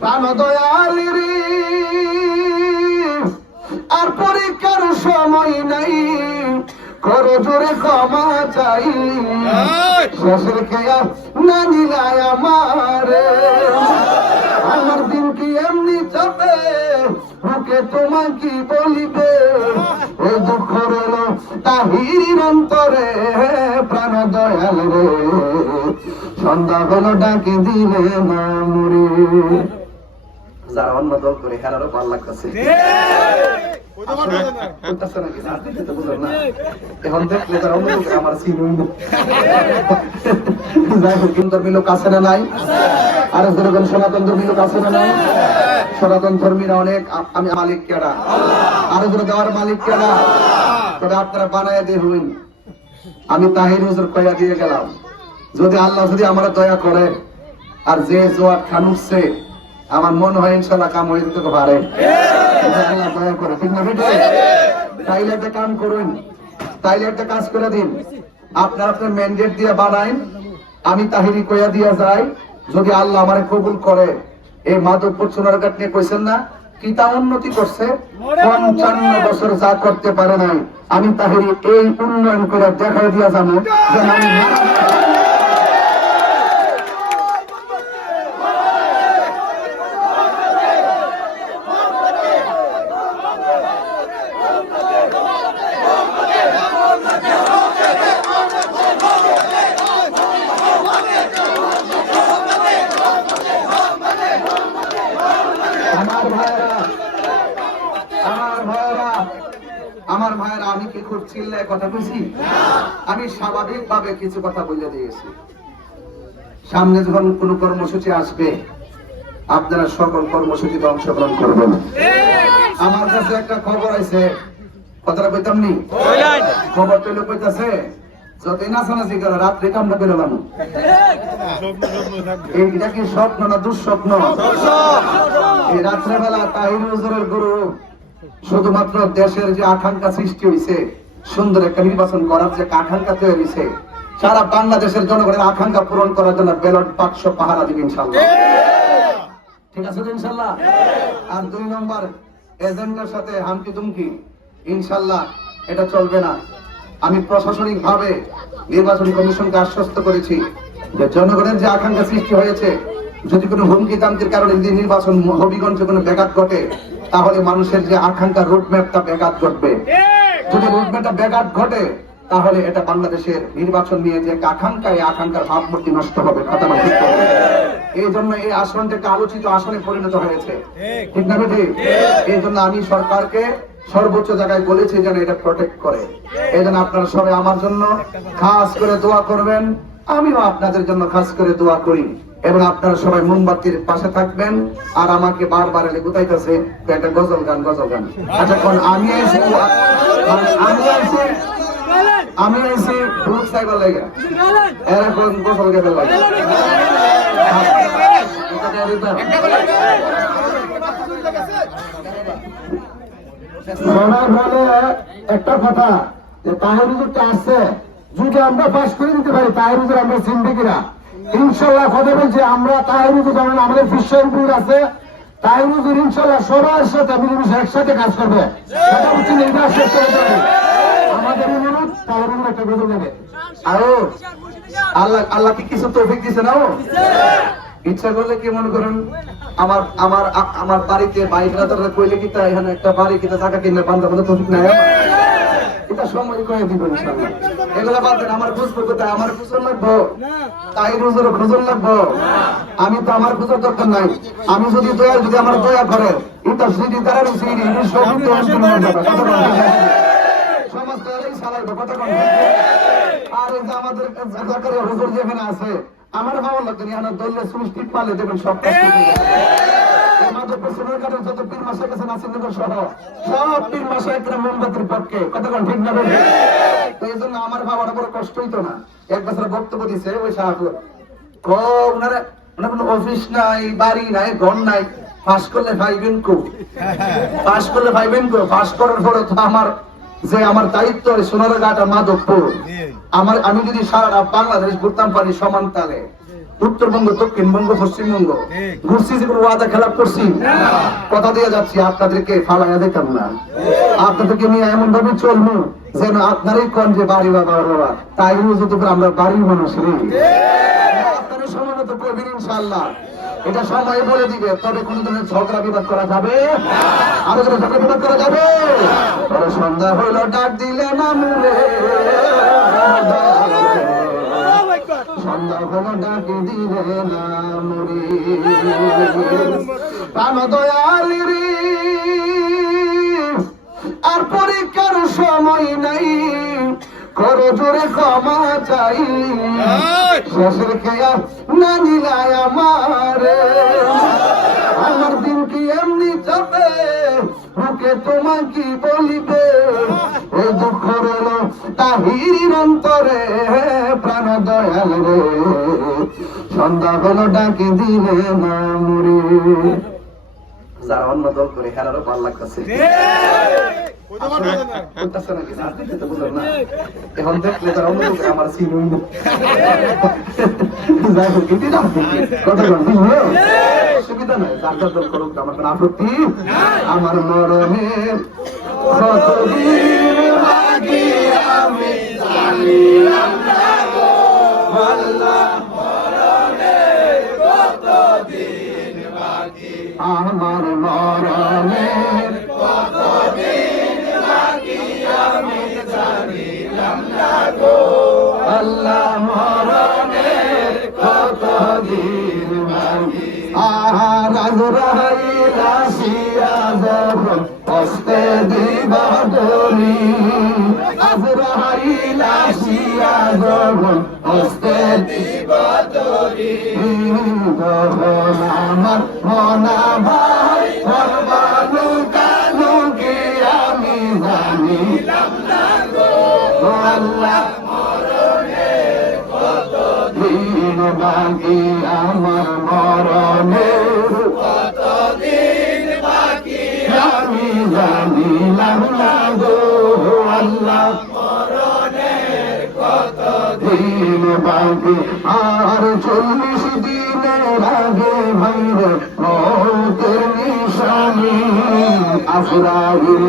প্রাণ দয়ালিরি আর পরীক্ষার সময় নাই, করো জোরে ক্ষমা চাই, শেষের খেয়া না নিলাই আমারে, আমার দিন কি এমনি চাপে, মুখে তোমার কি বলিবে, এই দুঃখ রইল তাহির অন্তরে, প্রাণ দয়াল রে, সন্ধ্যা হলো ডাকে দিলে না মুড়ি। যারা অন্য দল করে হেরারও ভালো লাগতেছে, এখন দেখলে তারা অন্য আমার যাই হোক, কিন্তু ধর্মী লোক আছে না নাই? আর যেরকম সনাতন ধর্মী লোক আছে না নাই? সনাতন ধর্মীরা অনেক, আমি মালিক কেডা, আরো ধরে দেওয়ার মালিক কেডা, তবে আপনারা বানায় দিয়ে হইন। আমি তাহির হুজুর কয়া দিয়ে গেলাম, যদি আল্লাহ যদি আমার দয়া করে, আর যে জোয়ার খান উঠছে, আমার মনে হয় ইনশাল্লাহ কাম হয়ে যেতে পারে, দয়া করে, ঠিক না বেটে? তাইলে একটা কাম করুন, তাইলে একটা কাজ করে দিন, আপনার আপনার ম্যান্ডেট দিয়ে বানাইন, আমি তাহিরি কয়া দিয়া যাই, যদি আল্লাহ আমারে কবুল করে, এই মাধবপুর সোনারঘাট নিয়ে কইছেন না কি তা উন্নতি করছে, 55 বছর যা করতে পারে নাই, আমি তাহিরি এই উন্নয়ন করে দেখাই দিয়া যাবো, যেন আমি আমার ভাইয়েরা, আমি কি খুব চিল্লায় কথা বলছি? আমি স্বাভাবিক ভাবে কিছু কথা বলে দিয়েছি। সামনে যখন কোন কর্মসূচি আসবে, আপনারা সকল কর্মসূচিতে অংশগ্রহণ করবেন। আমার কাছে একটা খবর আছে, কথাটা বলতাম নি, খবর পেলে কইতাছে যতই নাচানাচি করে রাত্রে কামটা বেরোলাম। এইটা কি স্বপ্ন না দুঃস্বপ্ন? এই রাত্রেবেলা তাহির হুজুরের গুরু শুধুমাত্র দেশের যে আকাঙ্ক্ষা সৃষ্টি হয়েছে, সুন্দর একটা নির্বাচন করার যে আকাঙ্ক্ষা তৈরি হয়েছে, সারা বাংলাদেশের জনগণের আকাঙ্ক্ষা পূরণ করার জন্য ব্যালট বাক্স পাহারা দিবে ইনশাল্লাহ। ঠিক আছে ইনশাল্লাহ? আর 2 নম্বর এজেন্ডার সাথে হামকি দুমকি ইনশাল্লাহ এটা চলবে না। আমি প্রশাসনিক ভাবে নির্বাচন কমিশনকে আশ্বস্ত করেছি যে জনগণের যে আকাঙ্ক্ষা সৃষ্টি হয়েছে, যদি কোনো হুমকি দামকির কারণে যদি নির্বাচন হবিগঞ্জে কোনো ব্যাঘাত ঘটে, তাহলে মানুষের যে আকাঙ্ক্ষা রোডম্যাপটা ব্যাঘাত ঘটবে। যদি রোডম্যাপটা ব্যাঘাত ঘটে, তাহলে এটা বাংলাদেশের নির্বাচন নিয়ে যে আকাঙ্ক্ষা, এই আকাঙ্ক্ষার ভাবমূর্তি নষ্ট হবে, কথা না ঠিক হবে। এই জন্য এই আসনটা একটা আলোচিত আসনে পরিণত হয়েছে, ঠিক না বেঠিক? এই জন্য আমি সরকারকে সর্বোচ্চ জায়গায় বলেছি যেন এটা প্রোটেক্ট করে। এই জন্য আপনারা সবাই আমার জন্য খাস করে দোয়া করবেন, আমিও আপনাদের জন্য খাস করে দোয়া করি, এবং আপনারা সবাই মোমবাতির পাশে থাকবেন। আর আমাকে বারবার এলে গুতাইতেছে একটা গজল গান। আচ্ছা, কোন আমি আইছি ভূত সাইবার লাগে, এরকম গজল গাইতে লাগে। একটা কথা যে তাহির হুজুরটা আসছে, যদি আমরা পাশ করে দিতে পারি, তাহির হুজুর আমরা সিন্ডিকেরা ইনশাল্লাহ কথা বলছি, আমরা তাহির হুজুর যেমন আমাদের ফিশার গ্রুপ আছে, তাহির হুজুর ইনশাল্লাহ সবার সাথে মিলেমিশে একসাথে কাজ করবে। কথা বলছি এটা শেষ করতে হবে আমাদের অনুরোধ, তাহির হুজুর একটা গজল দেবে। আরো আল্লাহ কি কিছু তৌফিক দিছে না? ইচ্ছা করলে কি মনে করেন আমার আমার আমার বাড়িতে বাইকরা তো কইলে কি এখানে একটা বাড়ি কিনা টাকা কিনে বান্ধব তৌফিক নাই? এটা সময় কয়ে দিব ইনশাআল্লাহ। এগুলা বাদ দেন, আমার বুঝবো কোথায়, আমার খুঁজন লাগবো, তাহির হুজুরও খুঁজন লাগবো। আমি তো আমার খুঁজোর দরকার নাই, আমি যদি দয়া, যদি আমার দয়া করে, এটা সিডি দ্বারা সিডি সব সমাজ তৈরি চালাইবো, কথা বলবো। আর এই যে আমাদের জাকারিয়া হুজুর যেখানে আছে, আমার ভালো লাগতো এখানে দলীয় সুইচ টিপ পালে দেবেন সব কাজ। মাধবপুর সোনারঘাটের যত পীর মাসে গেছে নাসিরনগর সহ সব পীর মাসে একটা মোমবাতির পক্ষে, কতক্ষণ ঠিক না বলবে? তো এই জন্য আমার বাবাটা বড় কষ্ট হইতো না। এক বছর বক্তব্য দিছে ওই সাহাপুর, ওনারা কোনো অফিস নাই, বাড়ি নাই, ঘর নাই, পাস করলে ভাইবেন কো, পাস করলে ভাইবেন কো। পাস করার পরে তো আমার যে আমার দায়িত্ব সোনারঘাট আর মাধবপুর, আমি যদি সারা বাংলাদেশ ঘুরতাম পারি সমান তালে, উত্তরবঙ্গ, দক্ষিণবঙ্গ, পশ্চিমবঙ্গ ঘুরছি, যেগুলো ওয়াদা খেলাপ করছি, কথা দিয়ে যাচ্ছি আপনাদেরকে ফালাইয়া দিতাম না। আপনাদেরকে নিয়ে এমন ভাবে চলবো যেন আপনারই কন যে বাড়ি বাবা বাবা, তাই যদি আমরা বাড়ির মানুষ রে, আপনারা সমানত করবেন ইনশাআল্লাহ। এটা সময় বলে দিবে, তবে কোন ধরনের ঝগড়া বিবাদ করা যাবে, আরো কোনো ঝগড়া বিবাদ করা যাবে। সন্ধ্যা হইল ডাক দিলে না মুরে, সন্ধ্যা হলো ডাক দিলে না মুরে, প্রাণ দয়াল রে আর পরীক্ষার সময় নাই, করো জোরে ক্ষমা চাই, শেষের খেয়া না নিলাই আমারে, আমার দিন কি এমনি যাবে, মুখে তোমার কি বলিবে, এই দুঃখ রইল তাহির অন্তরে, প্রাণ দয়াল রে সন্ধ্যা হলো ডাকি দিলে না মুরে। যারা অন্য দল করে হেরারও ভাল লাগতেছে, এখন দেখলে তারা অন্য আমার চিনুই না, যাই হোক অসুবিধা নাই, যার যার দল করুক, আমার কোনো আপত্তি। আমার মরণের কতদিন বাকি আমি জানিলাম না গো, আল্লাহ মরণের কতদিন বাকি, আমার মরণের কতদিন বাকি আমি জানিলাম না গো, আল্লাহ মরণের কতদিন বাকি। আর আজরাইল আসিয়া যখন হস্তে দিবা দড়ি, আজরাইল আসিয়া যখন হস্তে দিবা দড়ি, তখন আমার মনা ভাই সর্বানু কানুকে আমি জানিলাম না গো, আল্লাহ মরণের কতদিন বাকি, আমার মরণের কতদিন বাকি আমি জানিলাম না গো, আল্লাহ মরণের কতদিন বাকি। আর 40 দিনের আগে ভাইরে মৌতের নিশানি, আজরাইল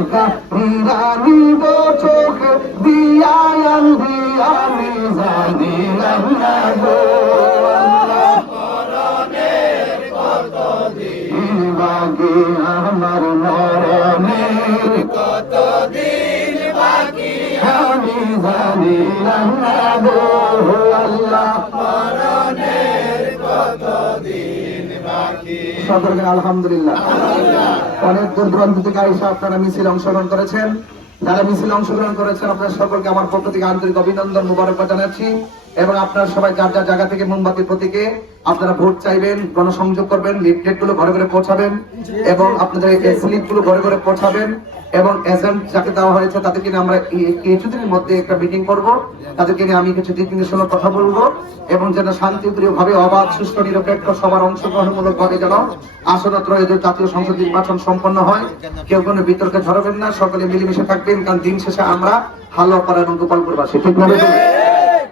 নিরানিব চোখে দিয়া আমি জানিলাম না গো, আল্লাহ মরণের কতদিন বাকি, আমার মরণের কতদিন বাকি আমি জানিলাম না গো, আল্লাহ মরণের কতদিন বাকি। সকলকে আলহামদুলিল্লাহ। অনেক দূর দূরান্ত থেকে আইসা আপনারা মিছিল অংশগ্রহণ করেছেন, যারা মিছিল অংশগ্রহণ করেছেন আপনার সকলকে আমার পক্ষ থেকে আন্তরিক অভিনন্দন মোবারকবাদ জানাচ্ছি। এবং আপনারা সবাই যার যার জায়গা থেকে মোমবাতি প্রতীকে আপনারা ভোট চাইবেন, গণসংযোগ করবেন, লিফলেট গুলো ঘরে ঘরে পৌঁছাবেন এবং আপনাদের স্লিপ গুলো ঘরে ঘরে পৌঁছাবেন। এবং এজেন্ট যাকে দেওয়া হয়েছে তাদেরকে নিয়ে আমরা কিছুদিনের মধ্যে একটা মিটিং করব, তাদেরকে নিয়ে আমি কিছু দিনের সঙ্গে কথা বলবো এবং যেন শান্তিপ্রিয় ভাবে অবাধ সুষ্ঠু নিরপেক্ষ সবার অংশগ্রহণমূলক ভাবে যেন আসনত্র জাতীয় সংসদ নির্বাচন সম্পন্ন হয়। কেউ কোনো বিতর্কে ঝরবেন না, সকলে মিলেমিশে থাকবেন, কারণ দিন শেষে আমরা হালুয়াপাড়া এবং গোপালপুরবাসী, ঠিক ভাবে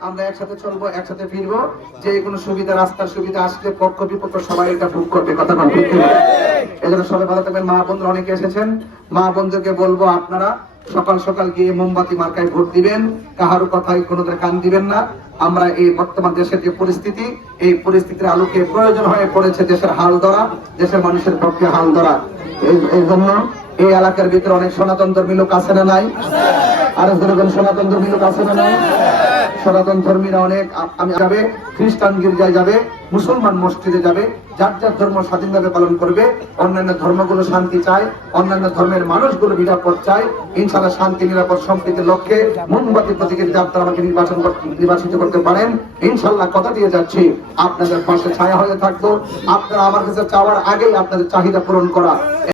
আমরা একসাথে চলবো, একসাথে ফিরবো। যে কোনো সুবিধা, রাস্তার সুবিধা আসলে পক্ষ বিপক্ষ সবাই এটা ভোগ করবে, কথা বলতে। এই জন্য সবাই ভালো থাকবেন। মা বন্ধুরা অনেকে এসেছেন, মা বন্ধুকে বলবো আপনারা সকাল সকাল গিয়ে মোমবাতি মার্কায় ভোট দিবেন, কাহার কথায় কোনো কান দিবেন না। আমরা এই বর্তমান দেশের যে পরিস্থিতি, এই পরিস্থিতির আলোকে প্রয়োজন হয়ে পড়েছে দেশের হাল ধরা, দেশের মানুষের পক্ষে হাল ধরা। এই জন্য এই এলাকার ভিতরে অনেক সনাতন ধর্মী লোক আছে না নাই? আর সনাতন ধর্মী লোক আছে না নাই? সনাতন ধর্মীরা অনেক আমি যাবে, খ্রিস্টান গির্জায় যাবে, মুসলমান মসজিদে যাবে, যার যার ধর্ম স্বাধীনভাবে পালন করবে। অন্যান্য ধর্মগুলো শান্তি চায়, অন্যান্য ধর্মের মানুষগুলো নিরাপদ চায়। ইনশাআল্লাহ শান্তি নিরাপদ সম্প্রীতির লক্ষ্যে মোমবাতি প্রতীকে আপনারা আমাকে নির্বাচিত করতে পারেন। ইনশাআল্লাহ কথা দিয়ে যাচ্ছি, আপনাদের পাশে ছায়া হয়ে থাকবো। আপনারা আমার কাছে চাওয়ার আগেই আপনাদের চাহিদা পূরণ করা।